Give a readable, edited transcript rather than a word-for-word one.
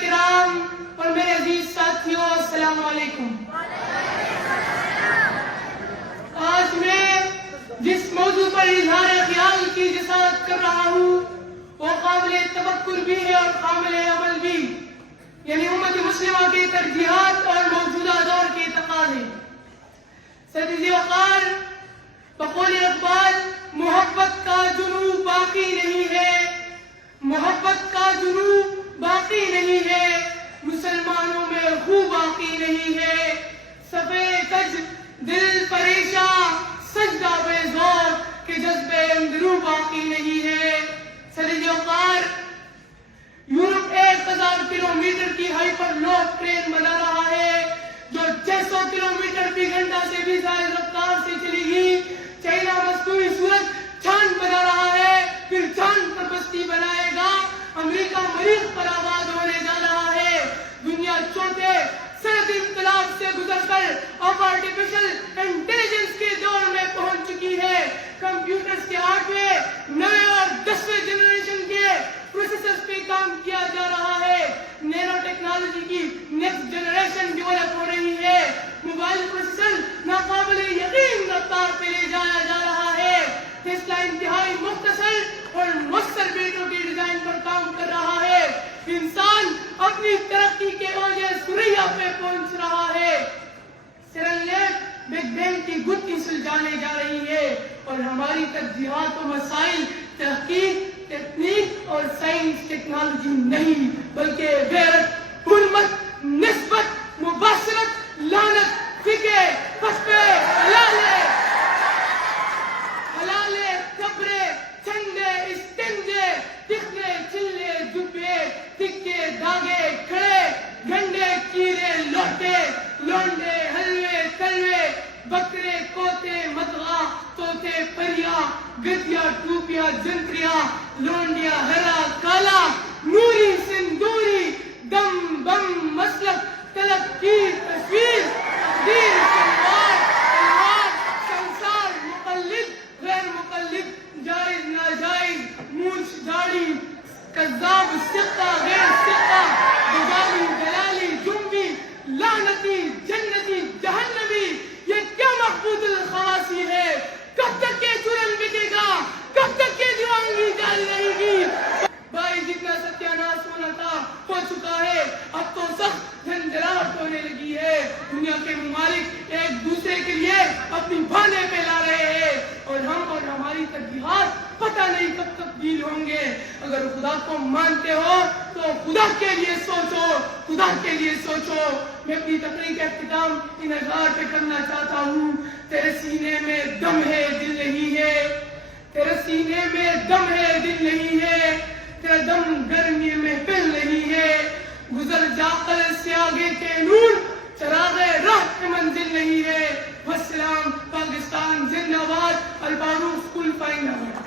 کرام اور میرے عزیز ساتھیوں، السلام علیکم۔ آج میں جس موضوع پر اظہار خیال کی جسارت کر رہا ہوں وہ قابل تفکر بھی ہے اور قابل عمل بھی، یعنی امت مسلمہ کی ترجیحات اور موجودہ دور کے تقاضے۔ صدر وقار، بقول اقبال، محبت کا جنون باقی نہیں ہے، محبت کا جنون باقی نہیں ہے، مسلمانوں میں خو باقی نہیں ہے، صفے کج دل پریشاں سجدہ بے زور کہ جذبے اندرو باقی نہیں ہے۔ صدر وقار، یورپ 1000 کلومیٹر کی ہائپر لوپ ٹرین بنا رہا ہے جو 600 کلومیٹر فی گھنٹہ سے بھی زائد رفتار سے چلے گی۔ چائنا مصنوعی سورج چاند بنا رہا ہے، پھر چاند پر بستی بنائے گا۔ امریکہ مریخ پر آباد ہونے جا رہا ہے۔ دنیا چوتھے صنعتی انقلاب سے گزر کر اب آرٹیفیشل انٹیلیجنس کے دور میں پہنچ چکی ہے۔ کمپیوٹرز کے 8ویں، 9ویں اور 10ویں جنریشن کے پروسیسرز پہ کام کیا جا رہا ہے۔ نیرو ٹیکنالوجی کی نیکسٹ جنریشن ڈیولپ ہو رہی ہے۔ موبائل پروسیسر ناقابل یقین رفتار پہ لے جایا جا رہا ہے۔ ٹیسلا انتہائی مختصر اور مؤثر بیٹوں کے ڈیزائن پر کام کر رہا ہے۔ انسان اپنی ترقی کے اوج ثریا پہ پہنچ رہا ہے۔ سیرلیک بگ بینگ کی گتھی سلجھانے جا رہی ہے اور ہماری ترجیحات و مسائل تحقیق، تکنیک اور سائنس ٹیکنالوجی نہیں بلکہ غیرت، حرمت، نسبت، مباشرت، لعنت، فکر، فسپے، حلالے، کبرے، چندے، استنجے، تکھنے، چلے، جبے، تکے، داغے، کھڑے، گنڈے، کیڑے، لوٹے، لونڈے، حلوے، تلوے، بکرے، کوتے، مدغا، طوطے، پریا، گدیا، ٹوپیا، جنتریا، لونڈیا، ہرا، کالا، نوری، سندوری، دم، بم، مسلک، تلک کی تصویر، تقدیر، تلوار، تلوار، سنسار، مقلد، غیر مقلد، جائز، ناجائز، مونچھ، داڑھی، کذاب، سقہ، غیر سقہ، دجالی، دلالی، جنبی، لعنتی، جنتی، جہنمی، یہ کیا مقبوض الخواصی ہے؟ کب تک یہ چورن بکے گا؟ کب تک یہ دیوانگی جاری رہے گی؟ بھائی جتنا ستیہ ناش ہونا تھا ہو چکا ہے، اب تو سخت جھنجھلاہٹ ہونے لگی ہے۔ دنیا کے ممالک ایک دوسرے کے لیے اپنی بھانے پہ لا رہے ہیں اور ہم اور ہماری ترجیحات پتہ نہیں کب تبدیل ہوں گے۔ اگر خدا کو مانتے ہو تو خدا کے لیے سوچو، خدا کے لیے سوچو۔ میں اپنی تقریر کا اختتام ان اشعار پہ کرنا چاہتا ہوں۔ تیرے سینے میں دم ہے دل نہیں ہے، تیرے سینے میں دم ہے دل نہیں ہے، تیرا دم گرمی محفل نہیں ہے، گزر جا قلب سے آگے کے نور، چراغ راہ کی منزل نہیں ہے۔ والسلام، پاکستان زندہ باد، الفاروق اسکول فائنڈ آؤٹ۔